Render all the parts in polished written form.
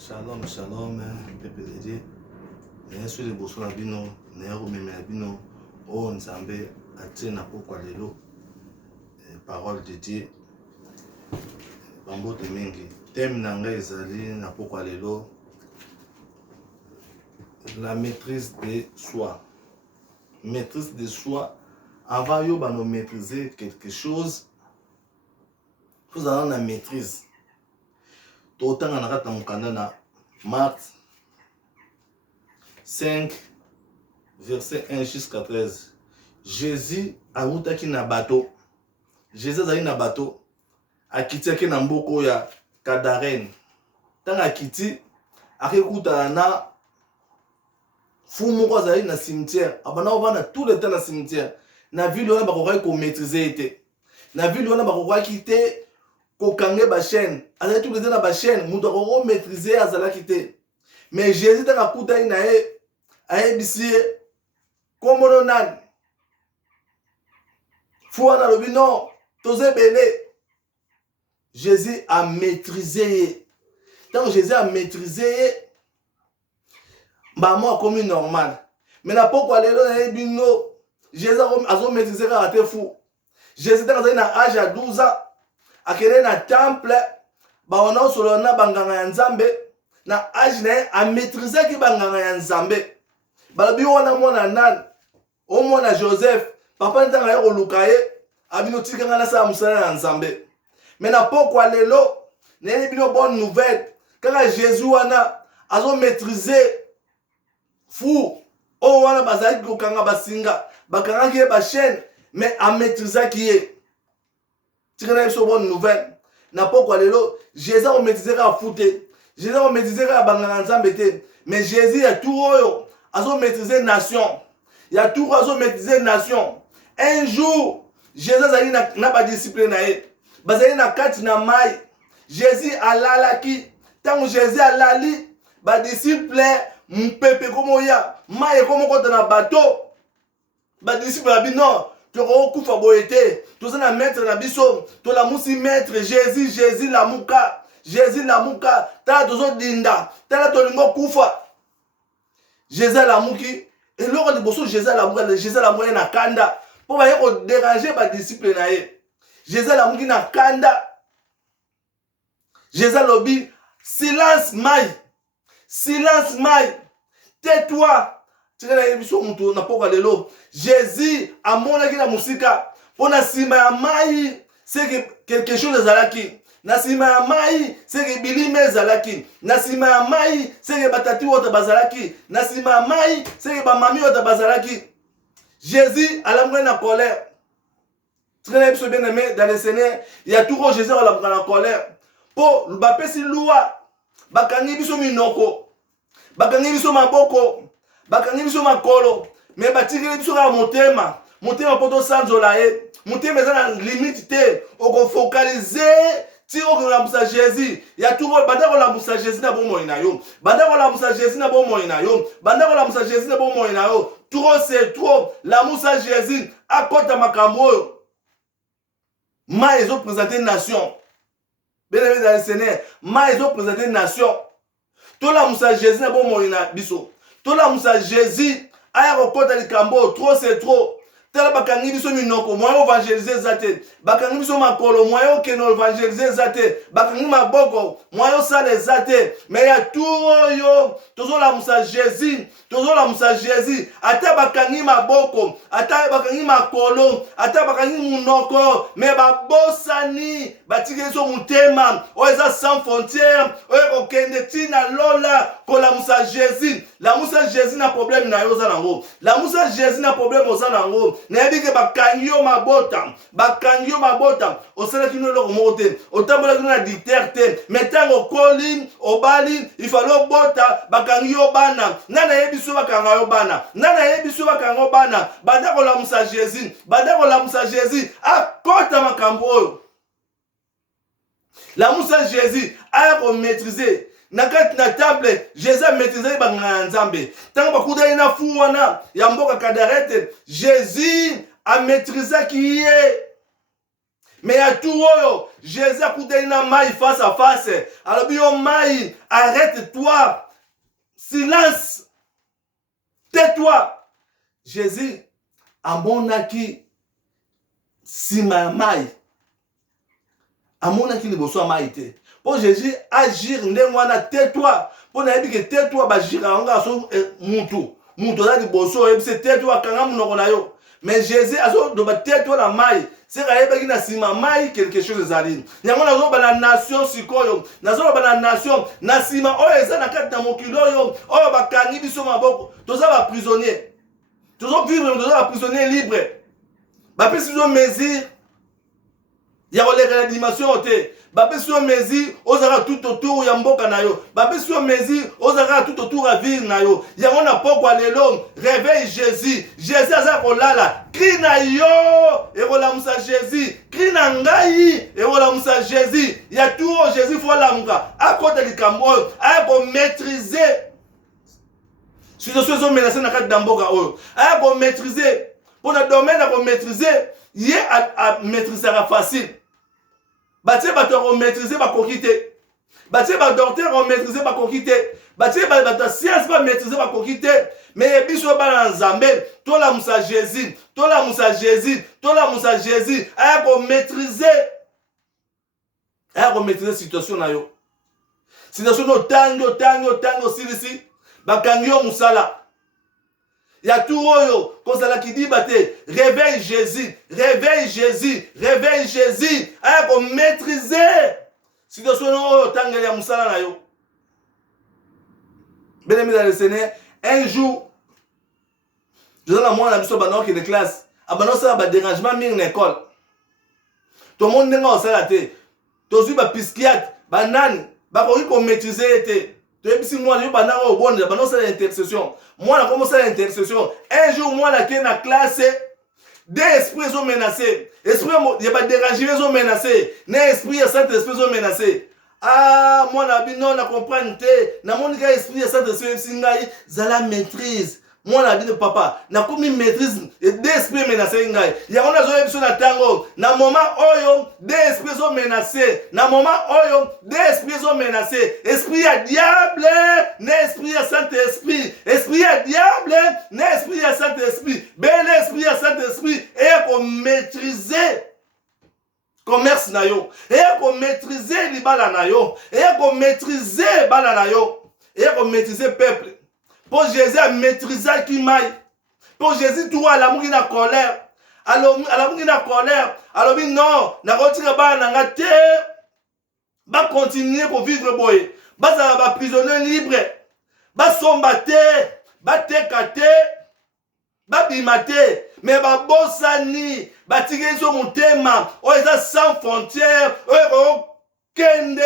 Shalom, shalom, peuple de Dieu. Nous sommes les bossons à bino, nous sommes les bino, oh Nzambe, atie na poko lelo, parole de Dieu. Bambo de mingi, thème nanga ezali na poko lelo, la maîtrise de soi. Maîtrise de soi. Avant yo ba no maîtriser quelque chose, vous avez la maîtrise. Autant en rate mon canana, Marc 5, verset 1 jusqu'à 13. Jésus a outaki na bateau. Jésus a na bateau. A kiti na mboko ya Kadarène. Tant a kiti, a kikuta na fou moko azali na cimetière. Abana obana tout le temps na cimetière. Na ville wana bakokai ko maîtriser été. Na ville wana bakokai te ko kange ba chaîne. Azali tout le temps na ba chaîne, muto ko maîtriser azala kité. Mais Jésus ta kuta ina e ayebisi komono nan. Fou wana lobi non, toze belé. Jésus a maîtrisé. Tant Jésus a maîtrisé, maman a commis normal. Mais n'a pas quoi les bino. Jésus a maîtrisé quand il était fou. Jésus a âge à 12 ans. A créé un temple. On a solo na banganga nzambe. Na âge a maîtrisé qui banganga nzambe. Balabi wana mwana nan. O mwana Joseph. Papa n'tanga yo lukaye. Abino tikanga na sa musala nzambe. Mais n'a pas quoi lelo. N'est bino bonne nouvelle. Quand Jésus wana a maîtrisé fou. Oh wana bazaki kokanga basinga. Bakanga ki ba chaîne. Mais a maîtrisé qui est. Tu connais une bonne nouvelle. N'a pas quoi lelo. Jésus a maîtrisé à fouté. Jésus a maîtrisé à banganga nzambe. Mais Jésus a tout oyo. A maîtrisé nation. Il y a tout a maîtrisé nation. Un jour, Jésus a na ba discipline na ye. Bazali na kati na mai. Jésus a lalaki. Tant Jésus a lali, ba disciple mpepe komo ya, mai komo kota na bateau. Ba disciple abi non, to ko kufa boyete. To na maître na biso, to la musi maître Jésus la muka. Jésus la muka, ta tozo dinda, ta la to lingo kufa. Jésus la muki, et lors de bosso Jésus la muka, Jésus la muka na kanda. Pour ba yeko déranger ba disciple na ye. Jésus la muki na kanda. Jésus lobi silence mai. Silence mai. Tais-toi. Tu sais la émission mutu na poko lelo. Jésus a monaki na musika. Pona sima ya mai, c'est que quelque chose ezalaki. Na sima ya mai, c'est que bilime ezalaki. Na sima ya mai, c'est que batati wota bazalaki. Na sima ya mai, c'est que ba mami wota bazalaki. Jésus a la na colère. Tu sais la émission bien aimé dans le Seigneur, il y a toujours Jésus a la colère. Po bapesi lua bakangi biso minoko bakangi biso maboko bakangi biso makolo mais batikeli biso ka motema poto sanzola ye motema eza na limite te okofocaliser ti okolambusa Jésus ya tout banda kolambusa Jésus na bomoi na yo banda kolambusa Jésus na bomoi na yo banda kolambusa Jésus na bomoi na yo trop c'est trop la musa Jésus akota makambo oyo ma ezo présenter nation. Bien aimé dans le Seigneur, ma ils ont présenté une nation. Tout la moussa Jésus n'a pas moyen biso. Tout la moussa Jésus a recompté le cambo. Trop c'est trop. Tel bakangi biso minoko moyen évangéliser zate. Bakangi biso makolo moyen keno évangéliser zate. Bakangi maboko moyen sale zate. Mais il y a tout yo. Toujours la moussa Jésus. Toujours la moussa Jésus. Ata bakangi maboko. Ata bakangi makolo. Ata bakangi munoko. Mais babosani. Batike so mutema. Oeza sans frontières. Oe okende tina lola. Ko la moussa Jésus. La moussa Jésus n'a problème na yo zanango. La moussa Jésus n'a problème au zanango. Nebi ke bakangi yo mabota osala kino lo mote otambola kino na dictateur metango koli obali ifalo bota bakangi yo bana nana yebiso bakanga yo bana banda ko la musa Jésus akota makambo oyo la musa Jésus a ko maîtriser nakati na table Jésus a maîtrisé banganga nzambe tango bakuda ina fu wana ya mboka Kadarete Jésus a maîtrisé qui est Mais à tout oyo, Jésus a coupé une maille face à face. Alors, bio maille, arrête-toi. Silence. Tais-toi. Jésus a monaki sima maille. A monaki liboso maille te. Pour Jésus agir ndengwana tais-toi. Pour na que tais-toi ba gira nga so mutu. Mutu za liboso ebise tais-toi kanga munoko na yo. Mais Jésus azo do ba tais-toi la maille. C'est que na sima mai quelque chose ezali. Yango nazo ba na nation sikoyo, nazo ba na nation na sima oyo eza na kati na mokili oyo, oyo bakangi biso maboko, toza ba prisonnier. Tozo vivre toza ba prisonnier libre. Ba pesi zo mesure ya koleka na dimension te. Ba pesi zo mesure ozaka tout autour ya mboka na yo. Ba pesi zo mesure ozaka tout autour ya ville na yo. Yango na pokwa lelo, réveille Jésus. Jésus aza kolala. Crie na yo ekolamusa Jésus. Crie na ngai ekolamusa Jésus. Ya tout Jésus faut lamuka. Akota likambo oyo, ako maîtriser. Situation zo menacer na kati da mboka oyo. Ako maîtriser. Pour le domaine ako maîtriser, yé a maîtriser facile. Batie bato ko maîtriser ba kokite. Batie ba docteur ko maîtriser ba kokite. Batie ba science ba maîtriser ba kokite. Mais biso ba na Nzambe, to la musa Jésus, to la musa Jésus, to la musa Jésus, aya ko maîtriser. Aya ko maîtriser situation na yo. Situation no tango silisi, ba kangyo musala. Ya tout oyo, kosala ki di bate, réveille Jésus, réveille Jésus, réveille Jésus, aya ko maîtriser. Situation oyo tangeli ya musala na yo. Bien-aimé dans le Seigneur, un jour, je suis dans moi, la mission qui est de classe, ça va dérangement dans l'école. Tout le monde n'est pas au salaté. Tout le monde est pisciate, banane, il maîtriser. Si moi, je suis au bon, je suis l'intercession. Moi, je commence l'intercession. Un jour, moi, je suis dans la classe, des esprits sont menacés. Esprit, il n'y a pas de dérangement, sont menacés. Les esprits, Saint-Esprit sont menacés. Ah, moi, je comprends. Na mon esprit, Saint-Esprit, c'est la maîtrise. Moi, je dis papa, na komi maîtrise et des esprits menacés. Il y a un épisode na tango. Na moment oyo, des esprits sont menacés. Na moment oyo, des esprits sont menacés. Esprit à diable, n'esprit à Saint-Esprit. Esprit à diable, n'esprit à Saint-Esprit. Bel esprit à Saint-Esprit. Et pour maîtriser commerce na yo. Et pour maîtriser libala na yo. Et pour maîtriser bala na yo. Et pour maîtriser peuple. Pour Jésus a maîtrisé qui maille. Pour Jésus, tout à l'amour qui a colère. Alors, à l'amour qui a colère. Alors, non, n'a pas tiré bas dans la terre. Va continuer pour vivre boy. Va prisonnier libre. Va sombater. Va tekate. Va bimate. Mais va bossani. Va tirer sur mon thème. Oh, ils sont sans frontières. Oh, Kende,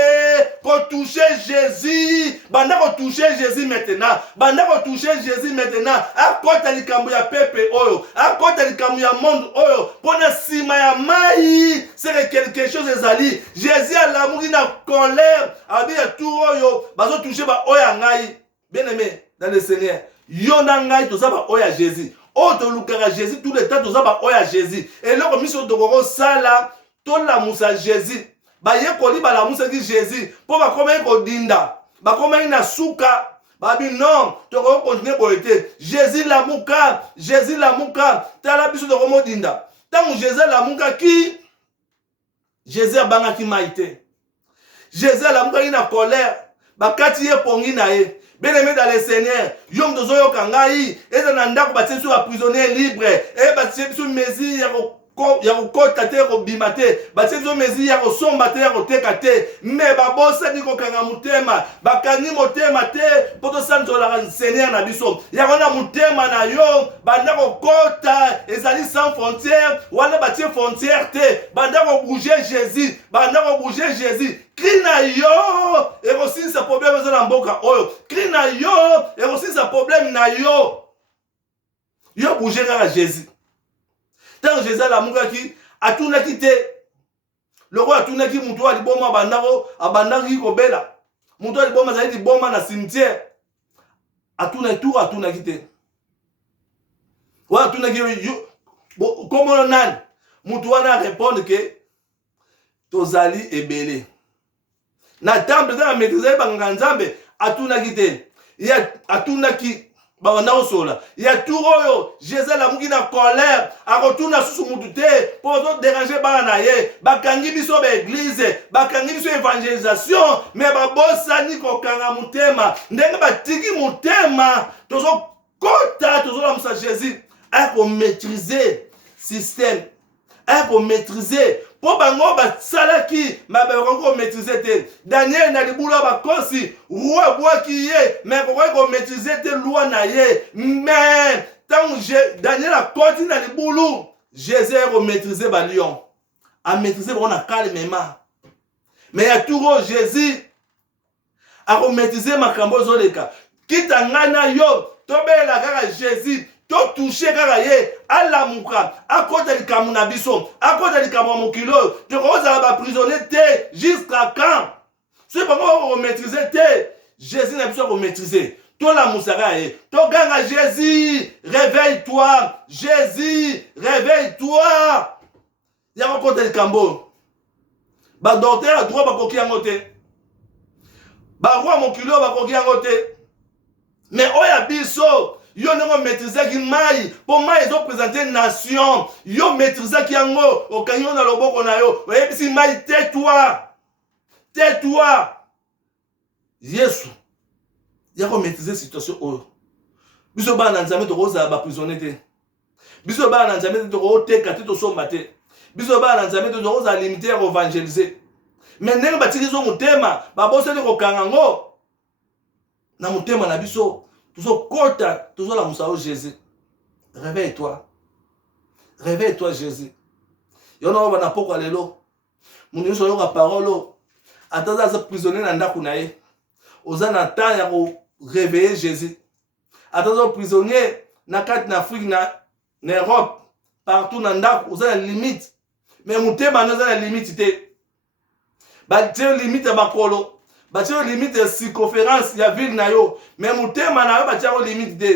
pour toucher Jésus, banda pour toucher Jésus maintenant, banda pour toucher Jésus maintenant, à côté de kambu ya pepe oyo, à côté de kambu ya monde oyo, pour na sima ya mai, c'est quelque chose ezali, Jésus a l'amour, il a colère, a bien tout oyo, bazo toucher ba oya ngai, bien aimé, dans le Seigneur, yo na ngai, tout ça ba oya Jésus, oh to lukara Jésus, tout le temps, tout ça ba oya Jésus, et là, comme mission de goro sala, tout la moussa Jésus, ba ye koli ba la musa ki Jésus pour ba koma ko dinda ba koma ina suka ba bi non to ko continuer ko ete Jésus la muka tala biso to ko dinda tangu Jésus la muka ki Jésus abanga ki maite Jésus la muka ina colère ba kati ye pongi na ye bien-aimé dans le Seigneur yom dozo yo kangai eza na ndako ba tsesu ba prisonnier libre e ba tsesu mesi ya kokota te kobima te batie biso mezi ya kosomba te ya koteka te me babosani kokanga motema bakangi motema te mpo tosanzolaka Seigneur na biso yango na motema na yo banda kokota ezali sans frontière wana batie frontière te banda kobouge Jésus cri na yo ekosilisa problème eza na mboka oyo cri na yo ekosilisa problème na yo yo bouge kaka Jésus. Tant Jésus a l'amour qui a tout quitté. Le roi a tout quitté, mon toit, il bon abandonné, bella. Mon toit, il bon mazali, bon man à cimetière. A tout quitté. Ouais, tout quitté. Comment on a mon toit n'a répondre que tozali ebele. Na temple za maîtriser banganga nzambe atunaki te. Ya atunaki bawanda osola. Ya turoyo Jésus la muki na colère akotuna susu mutu te po zo déranger bana na ye. Bakangi biso ba église, bakangi biso évangélisation, mais babosani kokanga mutema. Ndenge batiki mutema tozo kota tozo la musa Jésus a maîtriser système. Pour maîtriser pour bango basalaki ma ba maîtriser te. Daniel na libula ba kosi roi bois qui est mais ko maîtriser te loi na ye. Mais tant Daniel a continué na libulu Jésus a maîtriser ba lion a maîtriser on a calmement. Mais ya turo Jésus a maîtriser makambo zoleka kitangana yo tobela kaka Jésus to toucher kaka ye alamuka akota likamu na biso akota likamu mokilo to koza ba prisonnier te jusqu'à quand c'est pas on maîtriser te Jésus na biso ko maîtriser to la musaka ye to ganga Jésus réveille-toi Jésus réveille-toi ya akota likambo ba docteur a droit ba koki yango te ba roi mokilo ba koki yango te mais oya biso yo n'ont maîtrisé qui maille pour moi ils ont présenté nation yo maîtrisé qui yango au canyon na loboko na yo et si maille tais-toi Yesu yako maîtriser situation o biso ba na nzambe to koza ba prisonnier te biso ba na nzambe to ko te kati to somba te biso ba na nzambe to koza limiter évangéliser mais ndenge batiki zo mutema ba boseli ko kangango na mutema na biso toujours kota toujours la musao Jésus réveille-toi Jésus yo na ba na poko lelo munyo so yo ka parole ataza za prisonnier na ndaku na ye oza na temps ya ko réveiller Jésus ataza prisonnier na kati na Afrique na Europe partout na ndaku oza na limite mais mutema na za na limite te ba te limite ba kolo batia limite ya circonférence ya ville na yo mais mutema na yo batia limite de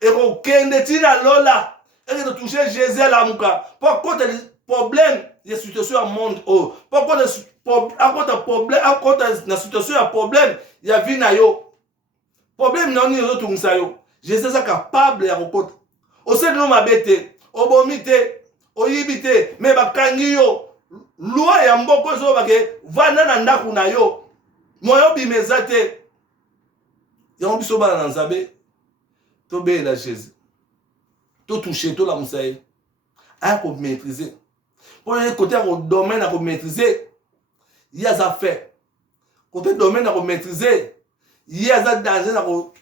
et ko kende tina lola et de toucher Jésus à la muka pour côté problème ya situation à monde oh pour côté problème à côté na situation ya problème ya vie na yo problème na ni yo tungisa yo Jésus est capable ya kokota o se no mabete o bomite o yibite mais bakangi yo loi ya mboko zo bake vana na ndaku na yo moyo bimeza te yango biso bana na nzambe to bela Jésus to toucher to la musaye a ko maîtriser pour le côté au domaine à ko maîtriser il y a ça fait côté domaine à ko maîtriser il y a ça danger à ko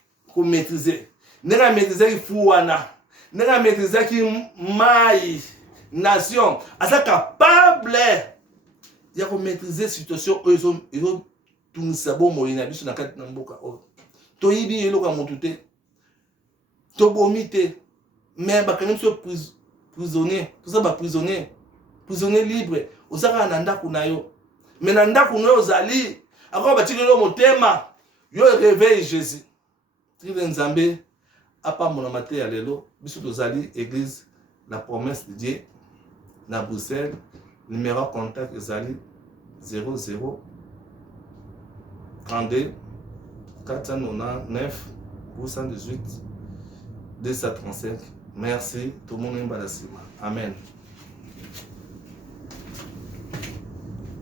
maîtriser nera maîtriser fuana nera maîtriser qui mai nation asa capable ya ko maîtriser situation ils ont tout ça bon moyen biso na kati na mboka o to yibi eloko ya motu te to bomi te mais bakangi biso prisonnier tout ça ba prisonnier libre ozaka na ndaku na yo mais na ndaku na yo ozali akwa batiki yo motema yo réveille Jésus trive nzambe apambola mate ya lelo biso tozali église la promesse de Dieu na Bruxelles numéro contact ezali 00 32 499 218 235. Merci. Tout le monde est Amen.